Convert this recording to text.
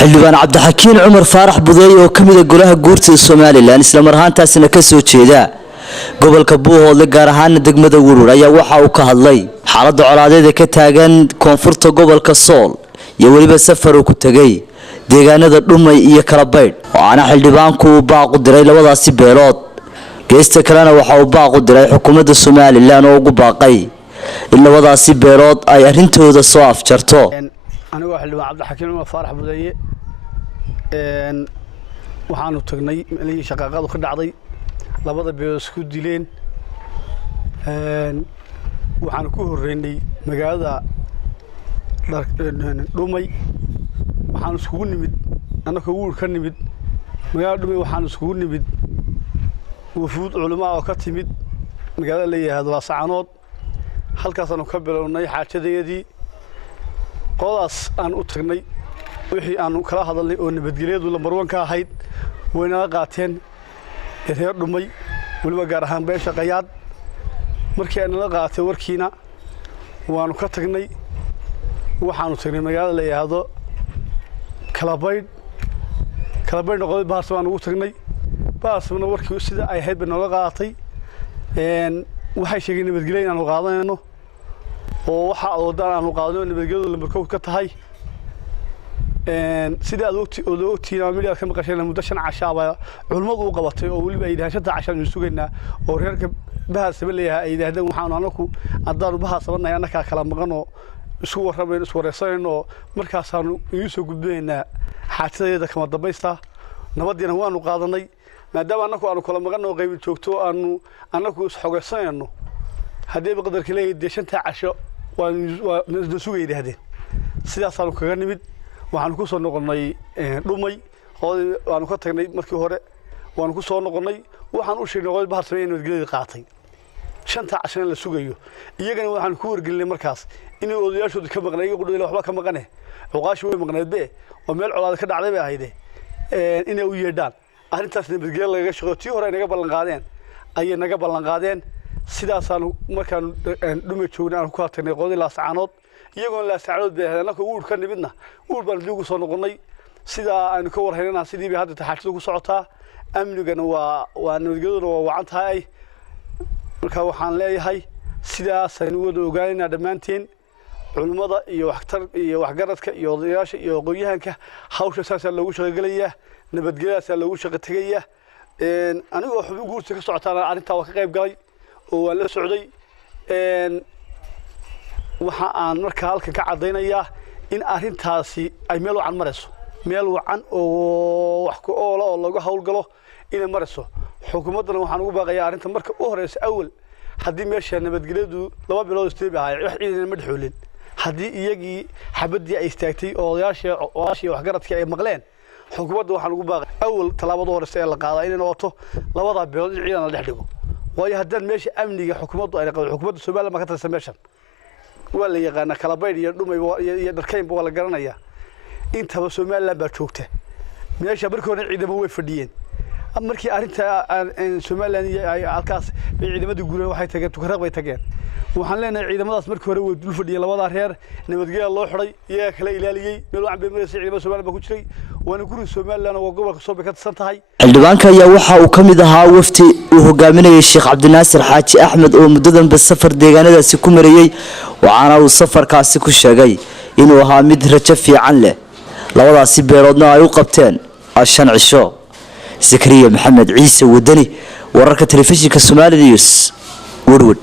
xildhibaan cabdixakiin cumar faarax budeey oo kamid ah golaha guurtida Soomaaliland isla mar ahaantaasina ka soo jeeda gobolka Buuhoodle gaar ahaan degmada Wuruur ayaa waxa uu ka hadlay xaaladda colaadeed ee ka taagan koonfurta gobolka Sool iyo waliba safar uu ku tagay deegaanada Dhumay iyo Kalabaydh oo ana xildhibaanku uu baaq u diray labadaasi beelood geesta kalena waxa uu baaq u diray xukuumadda Soomaaliland oo ugu baaqay in labadaasi beelood ay arintooda soo afjarto anigu xildhibaan cabdixakiin cumar faarax budeeye waxaanu tagnay meelihii shaqaaqadu ka dhacday labada beelood isku dileen waxaanu ku horeynay magaalada Dhumay waxaanu iskugu nimid annagoo Wuruur ka nimid magaalada Dhumay waxaanu iskugu nimid wafuud culimo oo ka timid magaalada la yiraahdo Laascaanood halkaasanu ka bilownay xaajadeedii qodaas aan u tagnay wixii aanu kala hadalnay oo nabadgelyadu lambar 1 ka ahayd wayna qaateen reer Dhumay waliba gaar ahaan beesha Qayaad markii aan la qaatay warkiina waanu ka tagnay waxaanu tagnay magaalada la yiraahdo Kalabaydh noqday baasbaan ugu tagnay baasbana warkii sida ay ahayd baan la qaatay waxay sheegeen nabadgelyo aanu qaadanayno oo waxa wadaan aanu qaadano nabadgelyadu lambar 1 ka tahay sida aad ogtiina miliyar ka maqasheen muddo 5 cashaaba culmadu u qabatay oo waliba ay dhahashada cashan suugaynaa oo reerka bahaasaba leeyahay ay yiraahdeen waxaan anaku adaan bahaasabanahay anaka kala maqano isku warramayno isku wareysayno markaas aanu isu gudbeenaa xaajadeeda kama dambaysta nabadina waanu qaadanay maadaama anaku aanu kala maqano qayb joogto aanu anaku is xogeysayno hadii qadarka leeyahay deeshanta casho waan sugay yiraahdeen sidaas aanu kaga nimid waxaan ku soo noqonay Dhumay waanu ka tagnay markii hore waanu ku soo noqonay waxaan u sheegnay qodob baharsamay nabadgelyada qaatay shanta cashan la sugayo iyagana waxaan ku wargelinay markaas in odayaashooda ka maqnay qudhayla waxba ka maqane xuqaashi way maqnayd oo meel colaad ka dhacday bay ahayd inay u yeedhaan arrintaas nabadgelyo laga shaqo tii hore naga ballan qaadeen ayay naga ballan qaadeen sidaas aanu markaan Dhumay joognay aan ku tagnay qodob Laascaanood iyagoon Laascaanood bay anaka Wuruur ka nimidna Wuruur baan ugu soo noqonay sida aanu ka warhaynaa sidii bay hadda taxaashadu ku socotaa amnigana waa nabadgelyadu waa wacan tahay marka waxaan leeyahay sidaas aynu wada ogaanayna dhamaanteen culimada iyo waxgaradka iyo odayaasha iyo aqoonyahanka hawsha saasa lagu shaqeeyay nabadgelyada lagu shaqo tagaya anigoo xubin guurta ka socotaana arinta waa ka qayb galay oo waa la socday waxa aan marka halka ka cadeynayaa in arintaasi ay meel wacan marayso meel wacan oo wax ku oo lagu hawl galo in marayso xukuumadana waxaan ugu baaqayaa arinta marka u horeysa awal hadii meesha nabadgelyadu laba bilood isteebahay wax ciidan ma dhaxulin hadii iyagii xabadii ay istaagtay oo odayaasha waxgaradka ay maqleen xukuumadda waxaan ugu baaqay awal talaabada horeysa ee la qaaday inay noqoto labada bilood in ciidan la dhex dhigo way haddaan meesha amniga xukuumaddu ay qabo xukuumadda Soomaaliland ma ka tirsan meeshan wala yaqaan Kalabaydh iyo Dhumay iyo Dharkaynba wala garanaya intaba Soomaaliland baa joogta meesha markii hore ciidamadu way fadhiyeen markii arinta Soomaaliland ay halkaas ciidamadu guureen waxay tageen tukaraq bay tageen waxaan leenahay ciidamadaas markii hore way dul fadhiyeen labada reer nabadgelyo loo xiray iyaga kala ilaaliyay meel wacan bay maraysa ciidamada Soomaaliland ba ku jiray waana guri Soomaaliland oo gobolka soo ka tirsan tahay xildhibaanka ayaa waxa uu kamid ahaa wafti uu hogaaminayay Sheekh Cabdinaasir Xaaji Axmed oo muddadan safar deegaanadaasi ku marayay waxaana uu safarkaasi ku sheegay inuu ahaa mid rajo fiican leh labadaasi beeloodna ay u qabteen 5 cisho Zakariya Maxamed Ciise Wadani wararka telefishinka Somali News Woodward